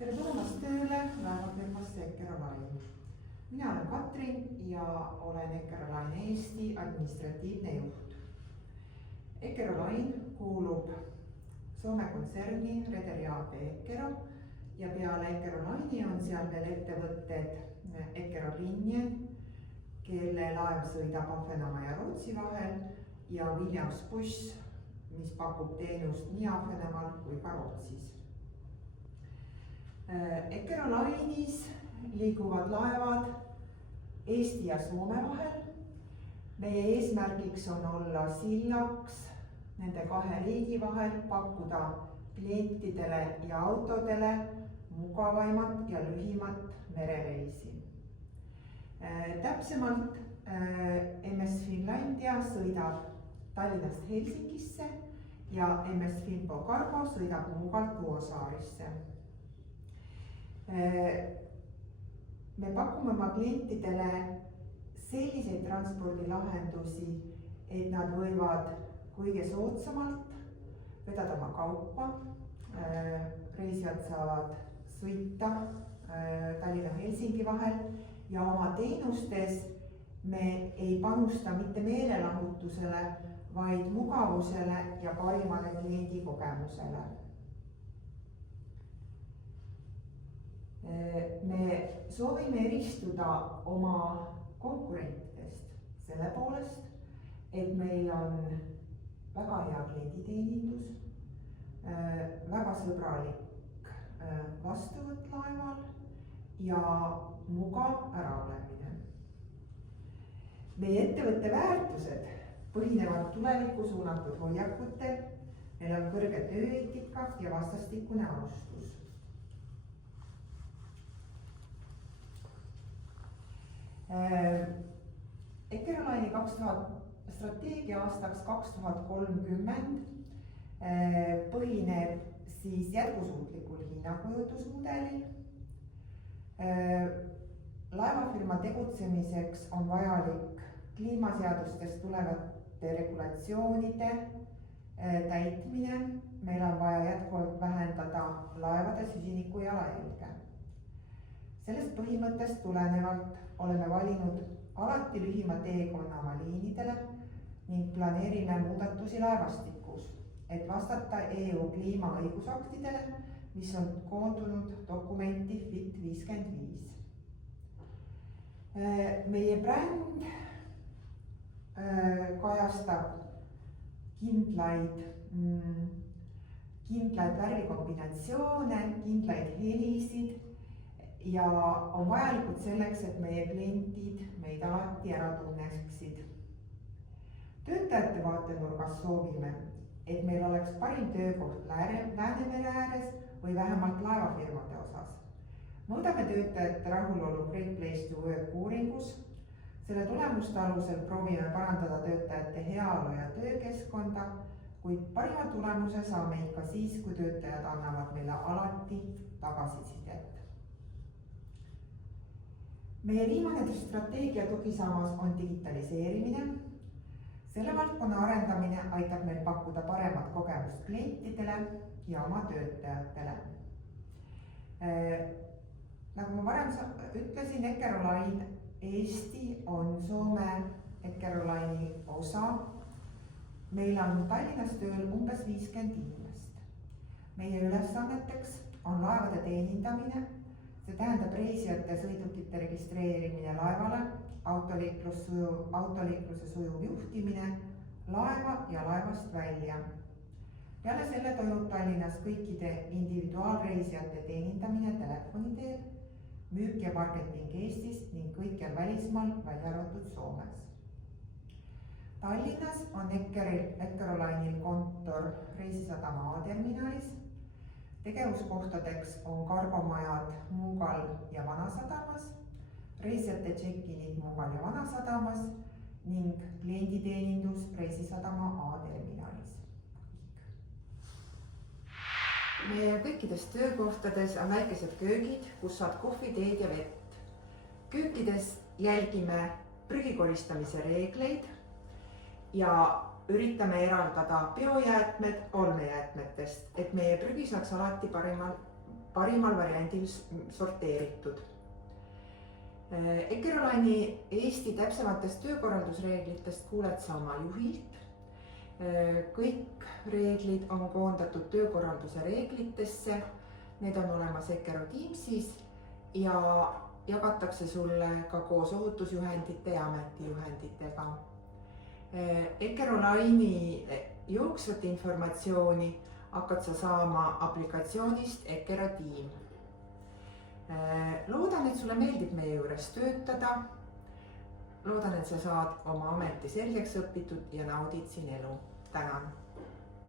Tere tulemast tööle laevafirmasse Eckerö Line. Mina olen Katrin ja olen Eckerö Line Eesti administratiivne juht. Eckerö Line kuulub Soome kontserni Rederi AB Eckerö ja peale Eckerö Line'i on seal veel ettevõtted Eckerö Linjen, kelle laev sõidab Ahvenamaa ja Rootsi vahel ja Williams Buss, mis pakub teenust nii Ahvenamaal kui ka Rootsis. Eckerö Line'is liiguvad laevad Eesti ja Soome vahel. Meie eesmärgiks on olla sillaks nende kahe riigi vahel, pakkuda klientidele ja autodele mugavaimat ja lühimat merereisi. Täpsemalt MS Finlandia sõidab Tallinnast Helsingisse ja MS Finpo Cargo sõidab Muugalt Vuosaarisse. Me pakume oma klientidele selliseid transpordilahendusi, et nad võivad kõige soodsamalt vedada oma kaupa. Reisijad saavad sõita Tallinna Helsingi vahel ja oma teenustes me ei panusta mitte meelelahutusele, vaid mugavusele ja parimale kliendi kogemusele. Me soovime eristuda oma konkurentidest selle poolest, et meil on väga hea klienditeenindus, väga sõbralik vastuvõtt laeval ja mugav äraolemine. Meie ettevõtte väärtused põhinevad tulevikku suunatud hoiakutel, meil on kõrge tööeetika ja vastastikune austus. Eckerö Line'i strateegia aastaks 2030 põhineb siis jätkusuutlikul hinnakujutusmudelil. Laevafirma tegutsemiseks on vajalik kliimaseadustest tulevate regulatsioonide täitmine. Meil on vaja jätkuvalt vähendada laevade süsiniku jalajälge. Sellest põhimõttest tulenevalt oleme valinud alati lühima teekonna oma liinidele ning planeerime muudatusi laevastikus, et vastata EU kliimaõigusaktidele, mis on koondunud dokumenti Fit 55. Meie bränd kajastab kindlaid värvikombinatsioone, kindlaid helisid ja on vajalikud selleks, et meie klientid meid alati ära tunneksid. Töötajate vaatenurgas soovime, et meil oleks parim töökoht Läänemere ääres või vähemalt laevafirmade osas. Mõõdame töötajate rahulolu Great Place to Work uuringus. Selle tulemuste alusel proovime parandada töötajate heaolu ja töökeskkonda, kuid parima tulemuse saame ikka siis, kui töötajad annavad meile alati tagasisidet. Meie viimane strateegia tugisammas on digitaliseerimine. Selle valdkonna arendamine aitab meil pakkuda paremat kogemust klientidele ja oma töötajatele. Nagu ma varem ütlesin, Eckerö Line Eesti on Soome Eckerö Line'i osa. Meil on Tallinnas tööl umbes 50 inimest. Meie ülesanneteks on laevade teenindamine. See tähendab reisijate sõidukite registreerimine laevale, autoliikluse sujuv juhtimine, laeva ja laevast välja. Peale selle toimub Tallinnas kõikide individuaalreisijate teenindamine telefoni teel, müük ja marketing Eestis ning kõikjal välismaal, välja arvatud Soomes. Tallinnas on Eckerö Line'il kontor Reisisadama A-terminalis. Tegevuskohtadeks on kargomajad Muugal ja Vanasadamas, reisijate check-inid Muugal ja Vanasadamas ning klienditeenindus Reisisadama A-terminalis. Meie kõikides töökohtades on väikesed köögid, kus saad kohvi, teed ja vett. Köökides jälgime prügikoristamise reegleid ja üritame eraldada biojäätmed olmejäätmetest, et meie prügi saaks alati parimal variandil sorteeritud. Eckeroline'i Eesti täpsematest töökorraldusreeglitest kuuled sa oma juhilt. Kõik reeglid on koondatud töökorralduse reeglitesse. Need on olemas Eckero Teamsis ja jagatakse sulle ka koos ohutusjuhendite ja ametijuhenditega. Eckeroline'i jooksvat informatsiooni hakkad sa saama aplikatsioonist Eckero Team. Loodan, et sulle meeldib meie juures töötada. Loodan, et sa saad oma ameti selgeks õpitud ja naudid siin elu. Tänan!